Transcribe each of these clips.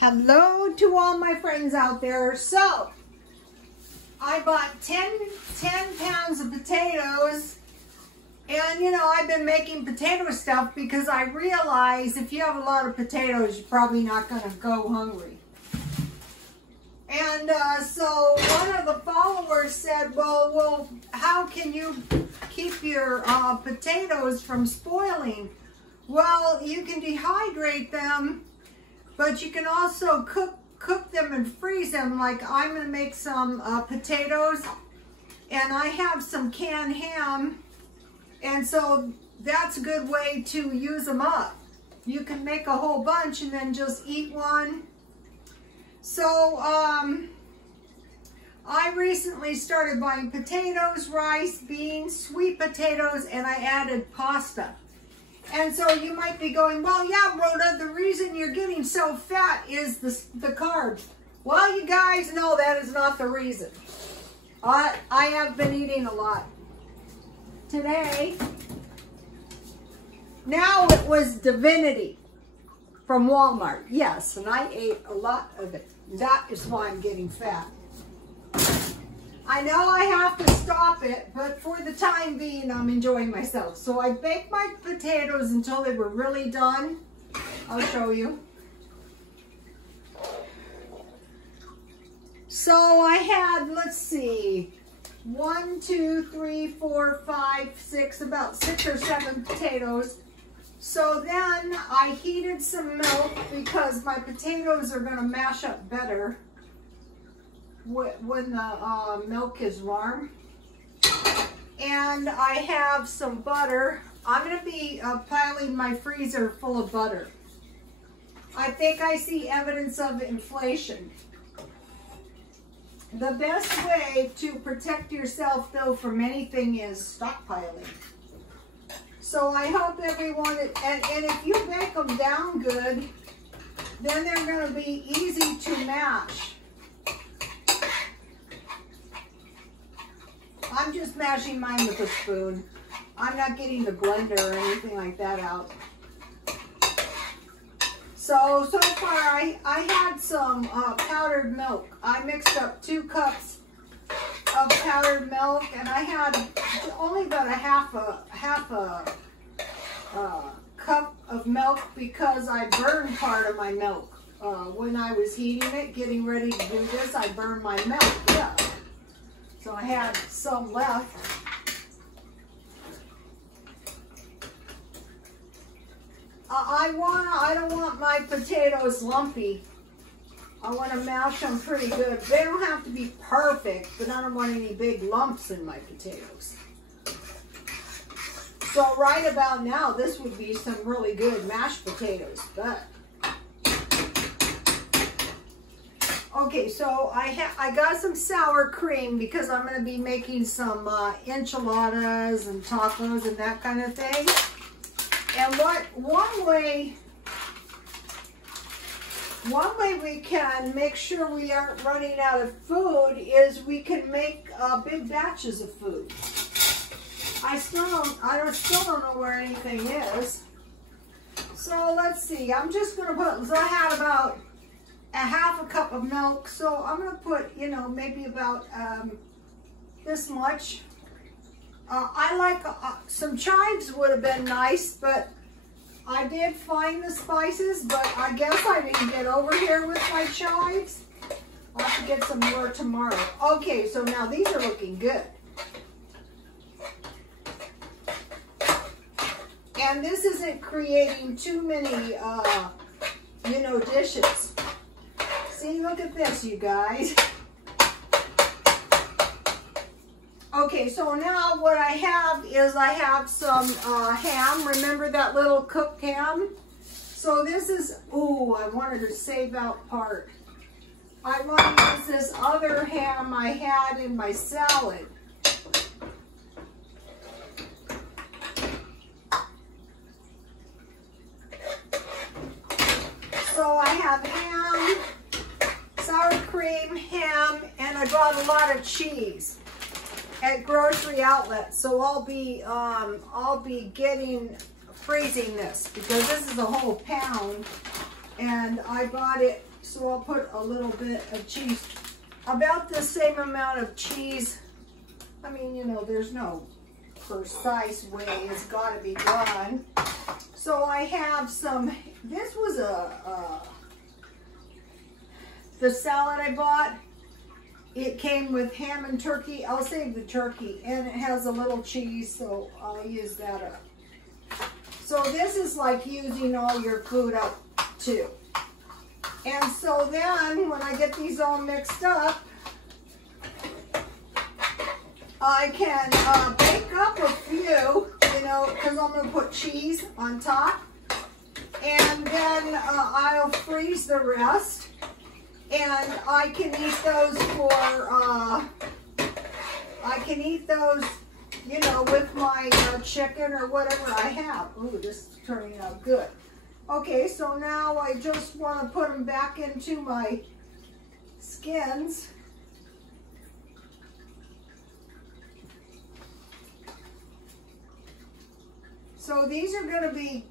Hello to all my friends out there. So, I bought 10 pounds of potatoes. And, you know, I've been making potato stuff because I realize if you have a lot of potatoes, you're probably not going to go hungry. And so one of the followers said, well, how can you keep your potatoes from spoiling? Well, you can dehydrate them, but you can also cook them and freeze them. Like I'm going to make some potatoes, and I have some canned ham, and so that's a good way to use them up. You can make a whole bunch and then just eat one. So I recently started buying potatoes, rice, beans, sweet potatoes, and I added pasta. And so you might be going, well, yeah, Rhoda, the reason you're getting so fat is the carbs. Well, you guys know that is not the reason. I have been eating a lot. Today, now it was Divinity from Walmart. Yes, and I ate a lot of it. That is why I'm getting fat. I know I have to stop it, but for the time being, I'm enjoying myself. So I baked my potatoes until they were really done. I'll show you. So I had, let's see, 1, 2, 3, 4, 5, 6, about 6 or 7 potatoes. So then I heated some milk because my potatoes are going to mash up better when the milk is warm. And I have some butter. I'm going to be piling my freezer full of butter. I think I see evidence of inflation. The best way to protect yourself, though, from anything is stockpiling. So I hope everyone, and if you bake them down good, then they're going to be easy to mash. I'm just mashing mine with a spoon. I'm not getting the blender or anything like that out. So far I had some powdered milk. I mixed up 2 cups of powdered milk, and I had only about a half a cup of milk because I burned part of my milk. When I was heating it, getting ready to do this, I burned my milk, yeah. So I had some left. I don't want my potatoes lumpy. I want to mash them pretty good. They don't have to be perfect, but I don't want any big lumps in my potatoes. So right about now, this would be some really good mashed potatoes, but okay, so I got some sour cream because I'm going to be making some enchiladas and tacos and that kind of thing. And one way we can make sure we aren't running out of food is we can make big batches of food. I still don't know where anything is. So let's see. I'm just going to put. So I had about a half a cup of milk. So I'm going to put, you know, maybe about this much. I like some chives would have been nice, but I did find the spices, but I guess I didn't get over here with my chives. I'll have to get some more tomorrow. Okay, so now these are looking good. And this isn't creating too many, you know, dishes. See, look at this, you guys. Okay, so now what I have is I have some ham. Remember that little cooked ham? So this is, ooh, I wanted to save out part. I want to use this other ham I had in my salad. So I have ham, sour cream, ham, and I bought a lot of cheese at grocery outlets. So I'll be freezing this because this is a whole pound, and I bought it So I'll put a little bit of cheese, about the same amount of cheese. I mean, you know, there's no precise way it's got to be done. So I have some, this was the salad I bought. It came with ham and turkey. I'll save the turkey, and it has a little cheese, so I'll use that up. So this is like using all your food up too. And so then when I get these all mixed up, I can bake up a few, you know, because I'm going to put cheese on top. And then I'll freeze the rest. And I can eat those you know, with my chicken or whatever I have. Ooh, this is turning out good. Okay, so now I just want to put them back into my skins. So these are going to be,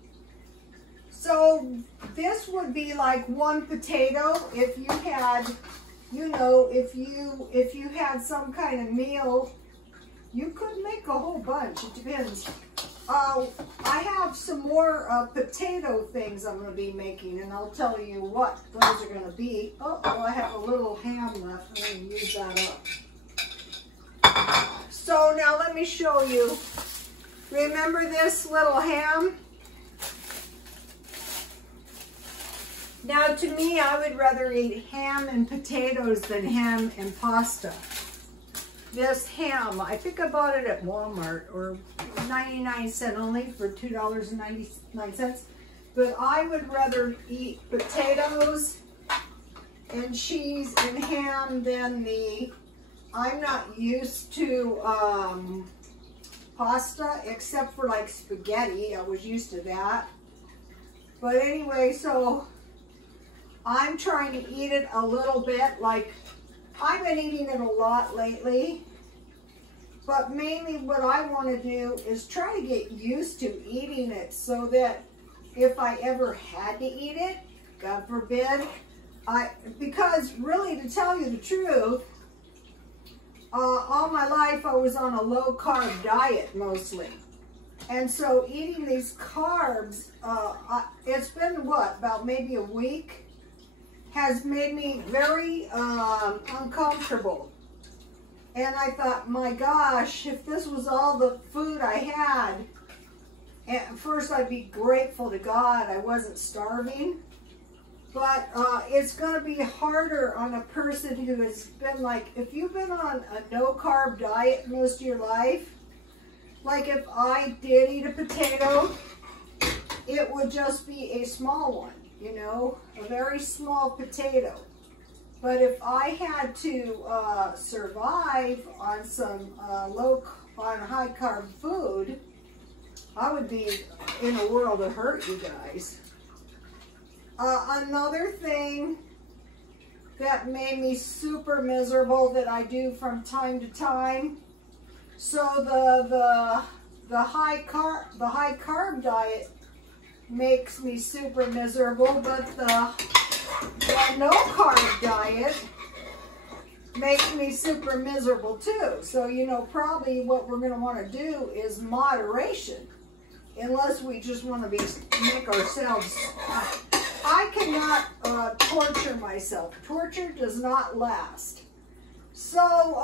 so this would be like one potato if you had, you know, if you had some kind of meal. You could make a whole bunch, it depends. I have some more potato things I'm going to be making, and I'll tell you what those are going to be. Oh, I have a little ham left. I'm going to use that up. So now let me show you. Remember this little ham? Now to me, I would rather eat ham and potatoes than ham and pasta. This ham, I think I bought it at Walmart, or 99 cents only for $2.99. But I would rather eat potatoes and cheese and ham than I'm not used to pasta, except for like spaghetti. I was used to that. But anyway, so I'm trying to eat it a little bit. Like, I've been eating it a lot lately. But mainly what I want to do is try to get used to eating it, so that if I ever had to eat it, God forbid, because really, to tell you the truth, all my life I was on a low-carb diet mostly. And so eating these carbs, it's been what, about maybe a week, has made me very uncomfortable. And I thought, my gosh, if this was all the food I had, at first I'd be grateful to God I wasn't starving. But it's going to be harder on a person who has been like, if you've been on a no-carb diet most of your life, like if I did eat a potato, it would just be a small one, you know, a very small potato. But if I had to survive on some high-carb food, I would be in a world of hurt, you guys. Another thing that made me super miserable that I do from time to time. So the high carb diet makes me super miserable, but the no carb diet makes me super miserable too. So, you know, probably what we're going to want to do is moderation, unless we just want to make ourselves. I cannot torture myself. Torture does not last. So,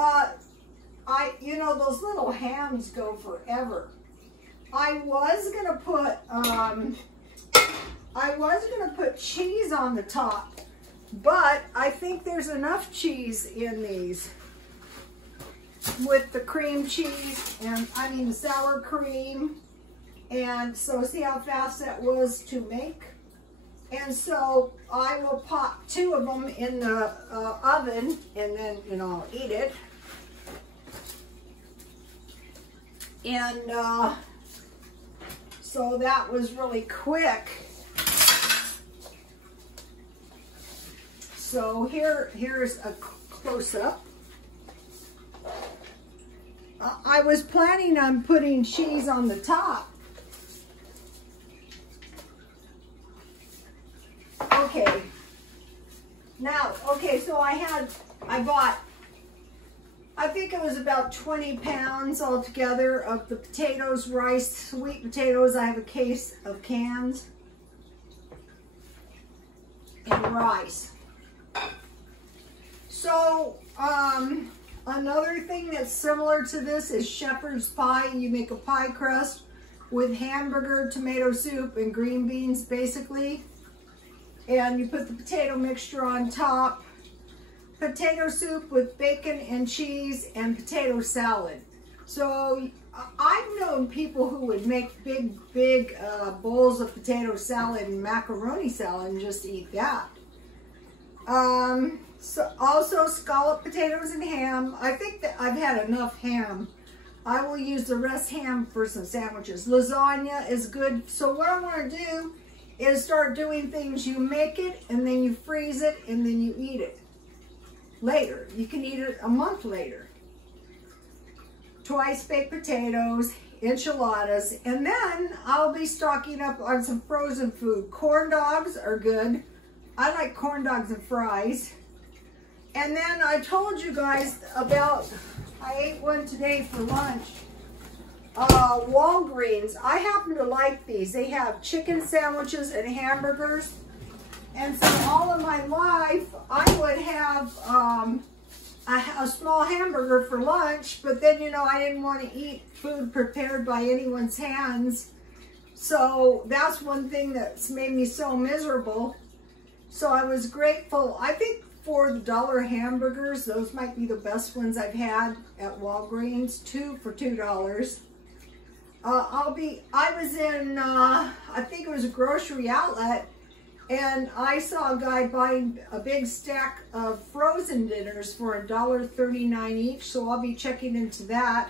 you know, those little hams go forever. I was gonna put cheese on the top, but I think there's enough cheese in these with the cream cheese and the sour cream. And so see how fast that was to make? And so I will pop 2 of them in the oven, and then, you know, I'll eat it. And so that was really quick. So here's a close-up. I was planning on putting cheese on the top. Okay, Okay, so I bought, I think it was about 20 pounds altogether of the potatoes, rice, sweet potatoes. I have a case of cans and rice. So, another thing that's similar to this is shepherd's pie. You make a pie crust with hamburger, tomato soup, and green beans, basically. And you put the potato mixture on top. Potato soup with bacon and cheese and potato salad. So I've known people who would make big bowls of potato salad and macaroni salad and just eat that. So also scalloped potatoes and ham. I think that I've had enough ham. I will use the rest ham for some sandwiches. Lasagna is good. So what I want to do is start doing things. You make it and then you freeze it and then you eat it later. You can eat it a month later. Twice baked potatoes, enchiladas, and then I'll be stocking up on some frozen food. Corn dogs are good. I like corn dogs and fries. And then I told you guys about, I ate one today for lunch. Walgreens. I happen to like these. They have chicken sandwiches and hamburgers. And so all of my life, I would have a small hamburger for lunch, but then, you know, I didn't want to eat food prepared by anyone's hands. So that's one thing that's made me so miserable. So I was grateful. I think for the $1 hamburgers, those might be the best ones I've had at Walgreens, 2 for $2. I was in, I think it was a grocery outlet, and I saw a guy buying a big stack of frozen dinners for $1.39 each, so I'll be checking into that.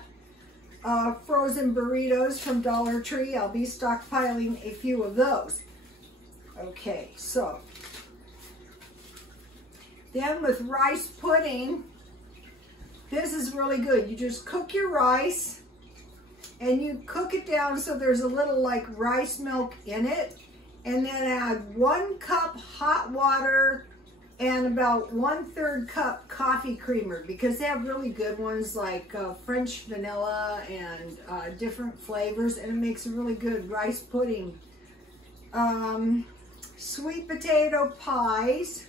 Frozen burritos from Dollar Tree, I'll be stockpiling a few of those. Okay, so then with rice pudding, this is really good. You just cook your rice and you cook it down so there's a little like rice milk in it, and then add 1 cup hot water and about 1/3 cup coffee creamer, because they have really good ones like French vanilla and different flavors, and it makes a really good rice pudding. Sweet potato pies.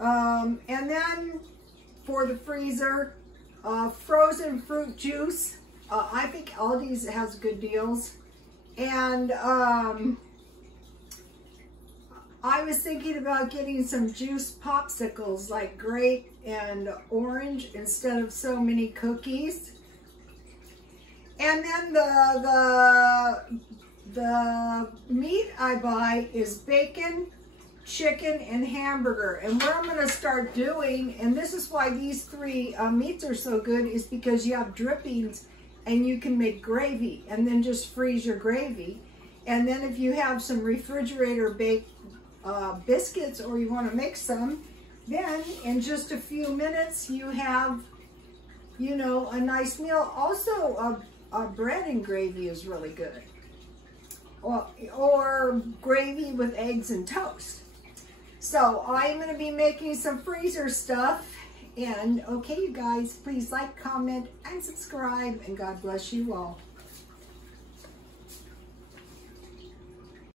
And then for the freezer, frozen fruit juice. I think Aldi's has good deals. And I was thinking about getting some juice popsicles like grape and orange instead of so many cookies. And then the meat I buy is bacon, chicken, and hamburger. And what I'm going to start doing, and this is why these 3 meats are so good, is because you have drippings and you can make gravy and then just freeze your gravy. And then if you have some refrigerator baked biscuits, or you want to make some, then in just a few minutes you have, you know, a nice meal. Also, bread and gravy is really good, or gravy with eggs and toast. So I'm going to be making some freezer stuff. And okay, you guys, please like, comment, and subscribe, and God bless you all.